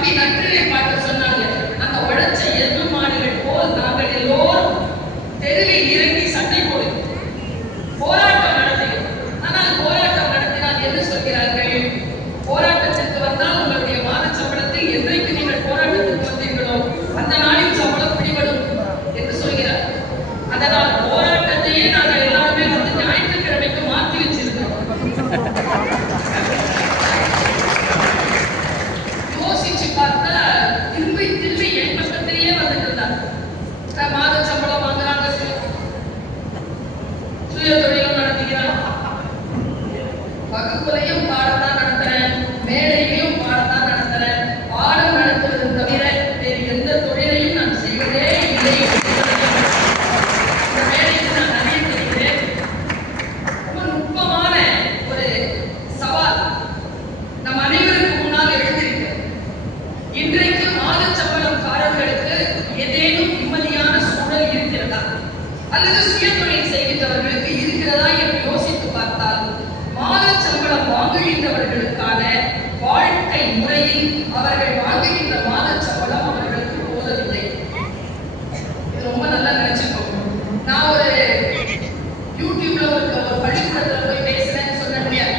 தம்பி நற்றினை பாட்டு சொன்னாங்க, அந்த உழைச்ச எருமை மாடுகள் போல் நாங்கள் எல்லோரும் தெருவில் இறங்கி சண்டை போடு போராட்டம் நடத்துகிறோம். ஆனால் போராட்டம் நடத்தினால் என்ன சொல்கிறார்கள்? போராட்டத்திற்கு வந்தால் உங்களுடைய மாத சம்பளத்தில் என்றைக்கு நீங்கள் போராட்டத்திற்கு வந்தீர்களோ அந்த நாளின் சம்பளம் பிடிபடும் என்று சொல்கிறார். அதனால் போராட்டத்தையே நாங்கள் எல்லாருமே வந்து ஞாயிற்றுக்கிழமைக்கு மாற்றி வச்சிருக்கிறோம். யோசிச்சு பார்த்தா திரும்பி திரும்பி என் பக்கத்திலேயே வந்துட்டு இருந்தாங்க. மாத சம்பளம் வாங்குறாங்க, சுய தொழிலும் நடத்துகிறான், வகுப்புலையும் பாடம் தான் நடத்துறேன், மேடையிலையும் பாடம் தான் நடத்துறேன், பாடம் நடத்துவது தவிர வேறு எந்த தொழிலையும் நான் செய்வதே இல்லை. இந்த வேலைக்கு நான் நிறைய தெரிகிறேன். ரொம்ப நுட்பமான ஒரு சவால் நம் அனைவருக்கு முன்னால் எழுந்திருக்கிறது. இன்றைக்கு மாத சம்பளம்காரர்களுக்கு ஏதேனும் நிம்மதியான சூழல் இருக்கிறதா அல்லது சுயதொழில் செய்கின்றவர்களுக்கு இருக்கிறதா என்று யோசித்து பார்த்தால் மாத சம்பளம் வாங்குகின்றவர்களுக்கான வாழ்க்கை முறையில் அவர்கள் வாங்குகின்ற மாத சம்பளம் அவர்களுக்கு போதவில்லை. இது ரொம்ப நல்லா நினைச்சுக்கோங்க. நான் ஒரு யூடியூப்ல ஒரு பள்ளிக்கூடத்துல போய் பேசுறேன்னு சொன்ன முடியாது.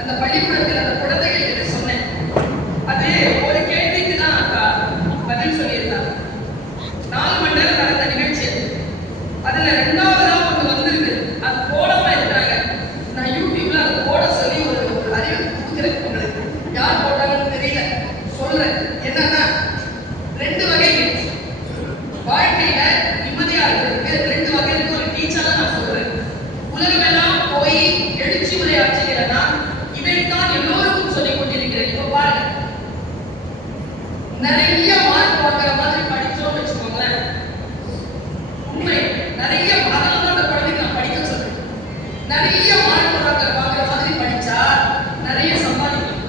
அந்த பள்ளிக்கூடத்தில் அந்த குழந்தைகள் கிட்ட சொன்னேன். அது ஒரு கேள்விக்கு தான் பதில் சொல்லியிருந்தாங்க. 4 மணி நேரம் நடந்த நிகழ்ச்சி அது. அதுல 2வதா ஒன்று வந்திருக்கு. அது போடாம இருக்கிறாங்க. நான் யூடியூப்ல அதை போட சொல்லி ஒரு அறிவு கொடுக்குறேன் உங்களுக்கு. யார் போட்டாங்கன்னு தெரியல, சொல்றேன். என்னன்னா 2 வகை வாழ்க்கையில நிம்மதியா இருக்கிறதுக்கு 2 வகை இருக்கு. ஒரு டீச்சரா நான் சொல்றேன். உலகமெல்லாம் போய் எழுச்சி உரையாற்றுகிறேன்னா இதைத்தான் எல்லோருக்கும் சொல்லிக் கொண்டிருக்கிறேன். இப்ப பாருங்க, நிறைய மார்க் வாங்குற மாதிரி படிச்சோம்னு வச்சுக்கோங்களேன், உண்மை நிறைய அதனால அந்த குழந்தைக்கு நான் படிக்க சொல்றேன். நிறைய மார்க் வாங்குற மாதிரி படிச்சா நிறைய சம்பாதிக்கலாம்.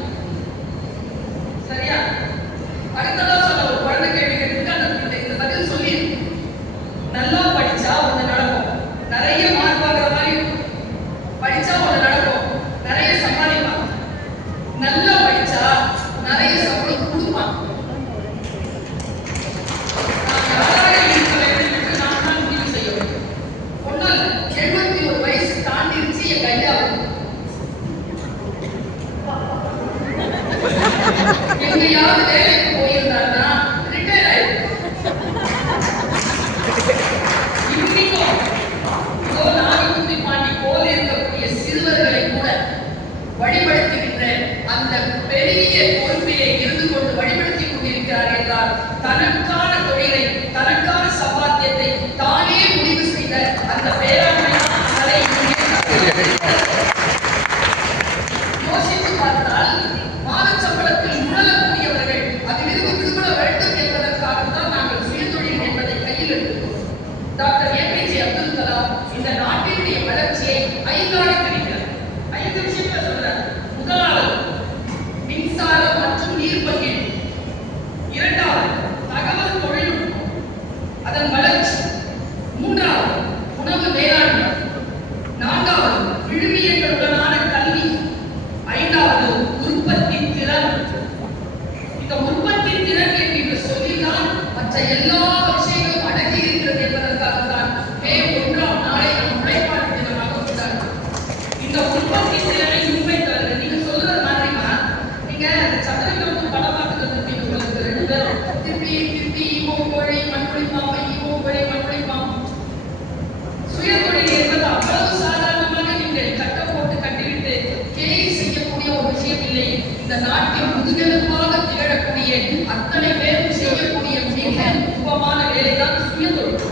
சரியா? அடுத்ததா சொன்ன ஒரு குழந்தை கேள்வி கேட்டு அந்த இந்த பதில் சொல்லி, நல்லா படிச்சா ஒண்ணு நடக்கும், நிறைய மார்க் வாங்குற மாதிரி படிச்சா ஒண்ணு நடக்கும், நிறைய சம்பாதிப்பாங்க. நல்லா படிச்சா நிறைய சம்பளம் கொடுப்பாங்க. எங்கேயாவது வேலைக்கு போயிருந்தாருன்னா ரிட்டையர் ஆயிடும். இன்னைக்கும் இதோ நாகக்குத்தி பாண்டி போல இருக்கக்கூடிய சிறுவர்களை கூட வழிபடுத்துகின்ற அந்த பெரிய பொறுப்பிலே இருந்து கொண்டு வழிபடுத்தி கொண்டிருக்கிறார் என்றால் தனக்கான தொழிலை, தனக்கான சம்பாத்தியத்தை தானே முடிவு செய்த அந்த பேராண்மையான கலை. யோசித்து பார்த்தால் மாத சம்பளத்தில் உணரக்கூடியவர்கள் அதிலிருந்து விடுபட வேண்டும் என்பதற்காகத்தான் நாங்கள் சுயதொழில் என்பதை கையில் எடுத்துக்கொண்டோம். டாக்டர் APJ அப்துல் கலாம் இந்த நாட்டினுடைய வளர்ச்சியை 5ஆக பிரிக்கிறார். 5 விஷயங்களை சொல்றார். முதலாவது மின்சாரம் மற்றும் நீர் பகிர்வு, 2வது தகவல் தொழில்நுட்பம் அதன் வளர்ச்சி, 3வது உணவு மேலாண்மை, 4வது விழுமியங்களுடனான கல்வி, 5வது உற்பத்தி திறன். இந்த உற்பத்தி திறன் என்கின்ற சொல்லில்தான் மற்ற எல்லா விஷயங்களும் அடங்கி இருக்கிறது என்பதற்காகத்தான் மே 1ஆம் நாளை நம் உழைப்பாளர் தினமாக கொண்டாடுகிறோம். இந்த உற்பத்தி திறனை முன்வைத்தவர்கள் நீங்க சொல்றது மாதிரிமா, நீங்க சந்திரகிரகணம் படம் பார்த்துட்டு இருப்பீங்க. உங்களுக்கு 2 பேரும் திருப்பி திருப்பி ஈமோ கோழி மண்புளிப்பாம், ஈமோ கோழி மண்புளிப்பாம். சுயதொழில் என்பது அவ்வளவு சாதாரணமாக நீங்கள் கட்டம் போட்டு கட்டிவிட்டு கேலி செய்யக்கூடிய ஒரு விஷயம் இல்லை. இந்த நாட்டில் முதுகெலும்பாக திகழக்கூடிய அத்தனை பேரும் செய்யக்கூடிய மிக நுட்பமான வேலைதான் சுயதொழில்.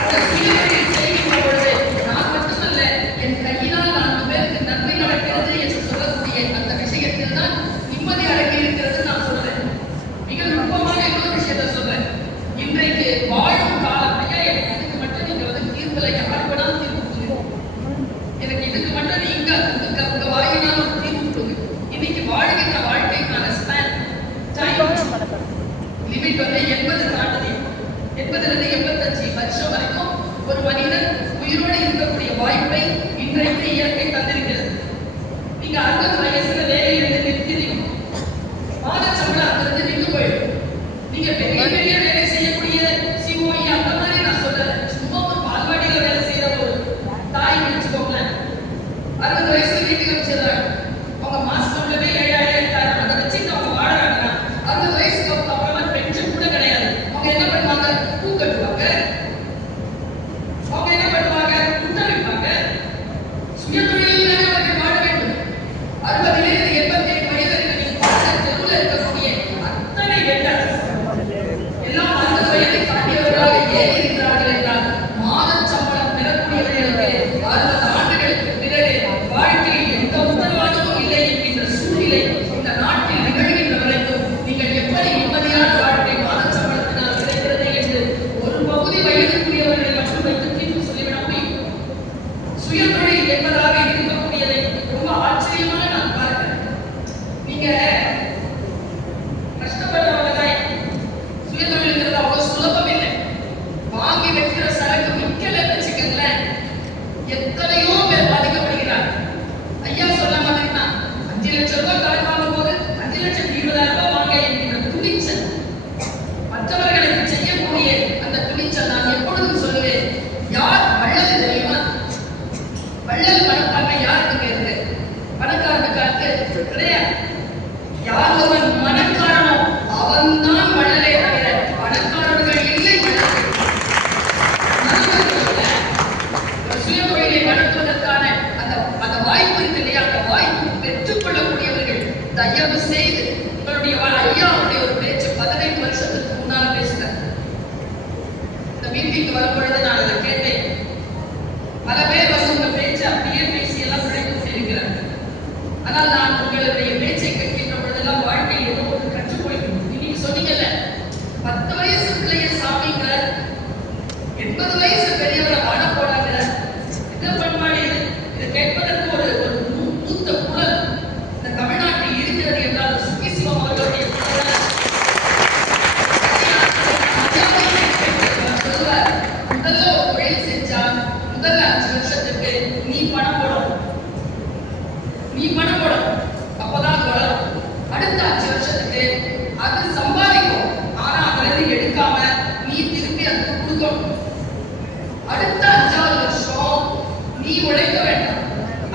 அந்த சுயதொழில் செய்கின்ற பொழுது நான் மட்டுமல்ல, என் கையினால் 4 பேருக்கு நன்மை நடக்கிறது என்று சொல்லக்கூடிய அந்த விஷயத்தில் தான் நிம்மதி அடங்கி இருக்கிறது நான் சொல்றேன். மிக நுட்பமான இன்னொரு விஷயத்த சொல்றேன். இன்றைக்கு வாழும் காலம், ஐயா எனக்கு இதுக்கு மட்டும் நீங்க வந்து தீர்ப்புல யார் வேணாலும் தீர்ப்பு கொடுங்க, எனக்கு இதுக்கு மட்டும் நீங்க உங்க வாயினால் ஒரு தீர்ப்பு கொடுங்க. இன்னைக்கு வாழ்கின்ற வாழ்க்கைக்கான ஸ்பேன் டைம் லிமிட் வந்து 80 தாண்டது. 80லிருந்து 85 வருஷம் வரைக்கும் ஒரு இங்க பெரிய பெரிய வேலை செய்யக்கூடிய சிஓஇ அந்த மாதிரி நான் சொல்றேன். சும்மா ஒரு பால்வாடியில வேலை செய்யற ஒரு தாய் வச்சுக்கோங்களேன். 60 வயசுல வீட்டுக்கு வச்சிடறாங்க. அவங்க மாசம் உள்ளவே 7,000 8,000 அதை வச்சுட்டு அவங்க வாழறாங்கன்னா 60 வயசுக்கு அப்புறமா பென்ஷன் கூட கிடையாது. அவங்க என்ன பண்ணுவாங்க? பூ கட்டுவாங்க. அவங்க என்ன பண்ணுவாங்க? முட்டை விற்பாங்க. சுயதொழில் தானே அவர்கள் வாழ வேண்டும். 60 85 வயது நீங்க பார்த்த தெருவில் இருக்கக்கூடிய அத்தனை வெள்ளர் எல்லாம் 60 வயதை தாண்டியவர்களாக ஏன் இருக்கிறார்கள் என்றால் மாதச் சம்பளம் பெறக்கூடியவர்களுக்கு 60 ஆண்டுகளுக்கு பிறகு வாழ்க்கையில் எந்த உத்தரவாதமும் இல்லை என்கின்ற சூழ்நிலை இந்த நாட்டில் நிகழ்கின்ற வரைக்கும் நீங்கள் எப்படி நிம்மதியான வாழ்க்கை மாதச் சம்பளத்தினால் கிடைக்கிறது என்று ஒரு பகுதி வயதுக்குரியவர்களை மட்டும் வைத்து தீர்ப்பு சொல்லிவிட முடியும். சுயதொழில் என்பதாக இருக்கக்கூடியதை ரொம்ப ஆச்சரியமாக நான் பார்க்கிறேன். நீங்க கஷ்டப்படுறவங்க தான். சுயதொழில்ங்கிறது அவ்வளவு சுலபம் இல்லை. வாங்கி வைக்கிற சரக்கு விற்கலன்னு வச்சுக்கங்களேன், எத்தனையோ பேர் பாதிக்கப்படுகிறார். ஐயா சொன்ன மாதிரி தான் 5 லட்சம் ரூபாய் கடன் வாங்கும் போது 5,20,000 ரூபாய் வாங்க என்கிற துணிச்சல், மற்றவர்களுக்கு செய்யக்கூடிய அந்த துணிச்சல் நான் எப்பொழுதும் சொல்லுவேன். யார் வள்ளல் தெரியுமா? வள்ளல் மனப்பான்மை யாருக்கு இருக்கு? பணக்காரனுக்கு கிடையாது. யார் ஒருவன் மனக்காரனோ அவன் தான் வள்ளலே தவிர பணக்காரர்கள் இல்லை. சுயதொழிலை நடத்துவதற்கான அந்த வாய்ப்பு இருக்கு இல்லையா? அந்த வாய்ப்பு பெற்றுக் கொள்ளக்கூடியவர்கள் தயவு செய்து உங்களுடைய ஐயாவுடைய ஒரு பேச்சு 15 வருஷத்துக்கு முன்னால பேசுறேன். இந்த மீட்டிங்கு வரும்பொழுது நான் அதை கேட்டேன். பல பேர் வந்து உங்க பேச்சு அப்படியே பேசி எல்லாம் பிழைத்து கொண்டிருக்கிறார்கள். ஆனால் நான் உங்களுடைய பேச்சை கேட்கின்ற பொழுதெல்லாம் வாழ்க்கையில் ஏதோ ஒன்று கற்றுக் கொள்கிறோம். இன்னைக்கு சொன்னீங்கல்ல 10 வயசு பிள்ளைய சாமிங்க 80 வயசு பெரியவரை வாழ போறாங்க. என்ன பண்பாடு இது? இதை கேட்பதற்கு ஒரு மூத்த குரல் இந்த தமிழ்நாட்டில் இருக்கிறது என்றால் சுக்கி சிவம் அவர்களுடைய சொல்லுவார். முதல்ல ஒரு தொழில் செஞ்சா முதல்ல 5 வருஷத்துக்கு நீ பணம் போடணும். அப்பதான் வளரும். அடுத்த 5 வருஷத்துக்கு அது சம்பாதிக்கும். ஆனா அதுல இருந்து எடுக்காம நீ திருப்பி அதுக்கு கொடுக்கணும். அடுத்த 5வது வருஷம் நீ உழைக்க வேண்டாம்.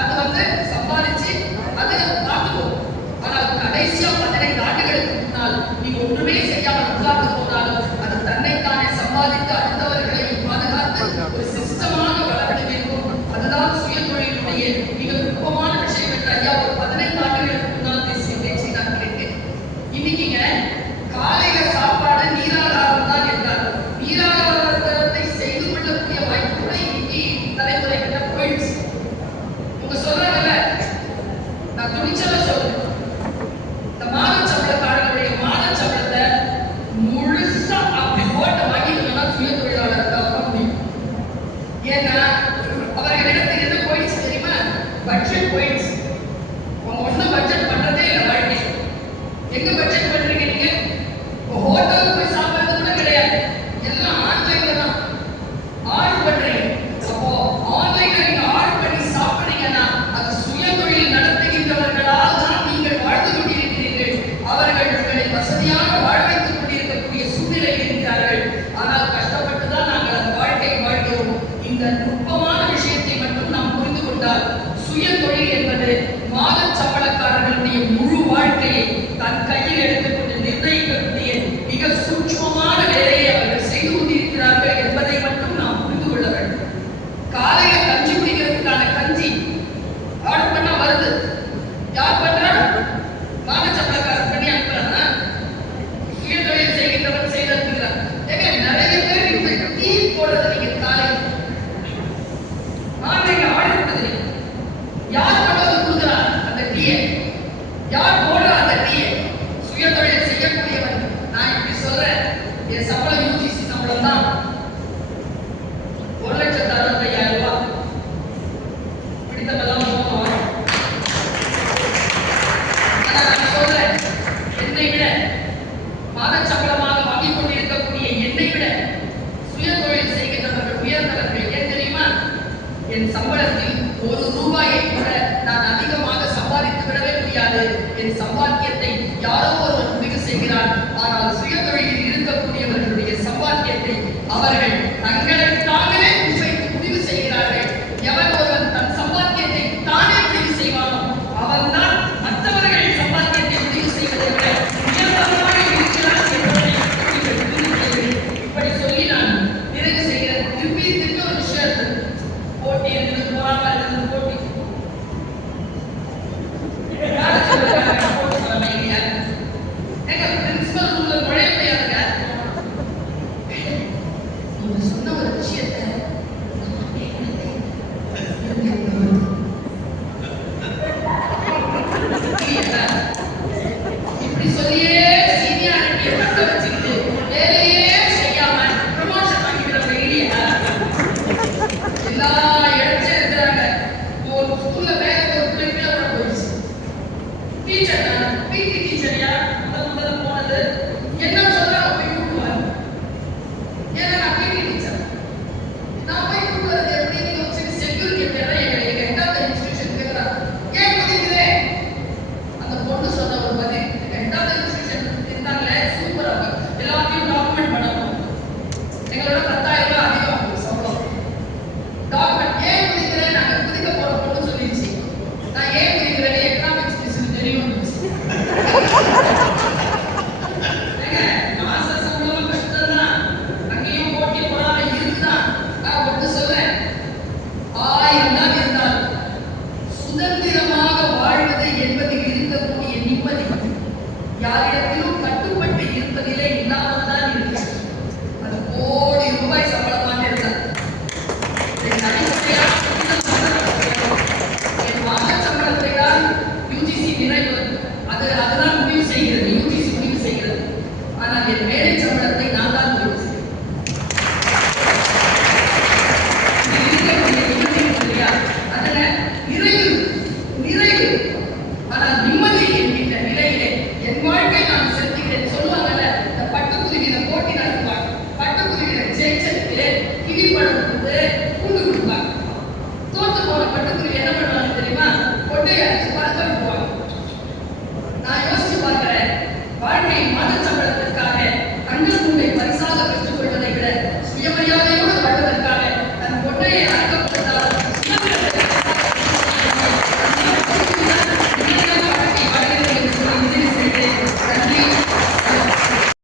அது வந்து சம்பாதிச்சு அதை பார்த்துக்கோ. ஆனால் கடைசியா 15 ஆண்டுகளுக்கு முன்னால் நீ ஒன்றுமே செய்யாமல் உட்கார்ந்து போனாலும் அது தன்னைத்தானே சம்பாதித்து அடுத்தவர்களை பாதுகாத்து ஒரு சிஸ்டமாக வளர்ந்து நிற்கும். அதுதான் சுயதொழிலுடைய மிக நுட்பமான விஷயம் என்று ஐயா ஒரு 15 ஆண்டுகளுக்கு முன்னால் பேசிய பேச்சை நான் கேட்டேன். இன்னைக்குங்க காலையில சாப்பாடு நீராகாரம் தான் என்றால் நீராகாரத்தை செய்து கொள்ளக்கூடிய வாய்ப்பு கூட இன்னைக்கு தலைமுறை கிட்ட போயிடுச்சு. உங்க சொல்றாங்கல்ல, நான் துணிச்சலா சொல்றேன். இந்த மாதச் சம்பளக்காரர்களுடைய மாதச் சம்பளத்தை முழுசா அப்படி போட்ட வாங்கிக்கணும்னா சுயதொழிலாளர்கள் தான் முடியும். ஏன்னா அவர்களிடத்தில் என்ன போயிடுச்சு தெரியுமா? பட்ஜெட் போயிடுச்சு. அவங்க ஒன்றும் பட்ஜெட் பண்றதே இல்லை வாழ்க்கை. எங்க பட்ஜெட் பண்றீங்க நீங்க? ஹோட்டலுக்கு போய் சாப்பிடுறது கூட கிடையாது. எல்லாம் ஆன்லைன்ல தான் ஆர்டர் பண்றீங்க. அப்போ ஆன்லைன்ல நீங்க ஆர்டர் பண்ணி சாப்பிடுறீங்கன்னா அது சுயதொழில் நடத்துகின்றவர்களால் தான் நீங்கள் வாழ்ந்து கொண்டிருக்கிறீர்கள். அவர்கள் உங்களை வசதியாக வாழ வைத்துக் கொண்டிருக்கக்கூடிய சூழ்நிலையில் இருக்கிறார்கள். ஆனால் கஷ்டப்பட்டு தான் நாங்கள் அந்த வாழ்க்கையை வாழ்கிறோம். இந்த நுட்பமான விஷயத்தை மட்டும் நாம் புரிந்து கொண்டால் சுயதொழில் என்பது மாதச் சம்பளக்காரர்களுடைய முழு வாழ்க்கையை தன் கையில் எடுத்துக்கொண்டு நிர்ணயிக்கக்கூடிய மிக சூட்சமான வேலையை அவர்கள் செய்து கொண்டிருக்கிறார்கள் என்பதை மட்டும் நாம் புரிந்து கொள்ள வேண்டும். காலையில கஞ்சி குடிக்கிறதுக்கான கஞ்சி ஆர்டர் பண்ணா வருது. யார் பண்றா? மாதச் சம்பளக்காரர் பண்ணி அனுப்புறாங்க. சுயதொழில் செய்கின்றவன் செய்திருக்கிறார். நிறைய பேர் இந்த டீ போடுறது நீங்க காலை ஆன்லைன்ல ஆர்டர் பண்ணுறீங்க. யார் கொண்டு வந்து கொடுக்குறா அந்த டீயை? யார் போடுறா அந்த டீயை? சுயதொழில் செய்யக்கூடியவன். நான் இப்படி சொல்றேன், என் சம்பளம் யூஜிசி சம்பளம் தான் 1,65,000 ரூபாய். பிடித்தமெல்லாம் போகணும். ஆனா நான் சொல்றேன், என்னை விட மாதச் சம்பளமாக வாங்கிக் கொண்டிருக்கக்கூடிய என்னை விட சுயதொழில் செய்கின்றவர்கள் உயர்ந்தவர்கள். ஏன் தெரியுமா? என் சம்பளத்தில் 1 ரூபாயை கூட நான் அதிகமாக சம்பாதித்து விடவே முடியாது. என் சம்பாத்தியத்தை யாரோ ஒருவர் முடிவு செய்கிறார். ஆனால் சுயதொழிலில் இருக்க அவர்கள் தங்களுக்கு தாங்களே குறிவைத்து முடிவு செய்கிறார்கள். எவன் ஒருவன் தன் சம்பாத்தியத்தை தானே முடிவு செய்வானோ அவன்தான் மற்றவர்கள் சம்பாத்தியத்தை முடிவு செய்வதை விட உயர்ந்தவனாக இருக்கிறான் என்பதை நீங்கள் புரிந்து கொள்கிறீர்கள். இப்படி சொல்லி நான் நிறைவு செய்கிறேன். திருப்பி ஒரு விஷயம் போட்டி இருக்குது, போராட்டம் இருக்குது, போட்டி யாரிடத்திலும் கட்டுப்பட்டு இருப்பதில்லை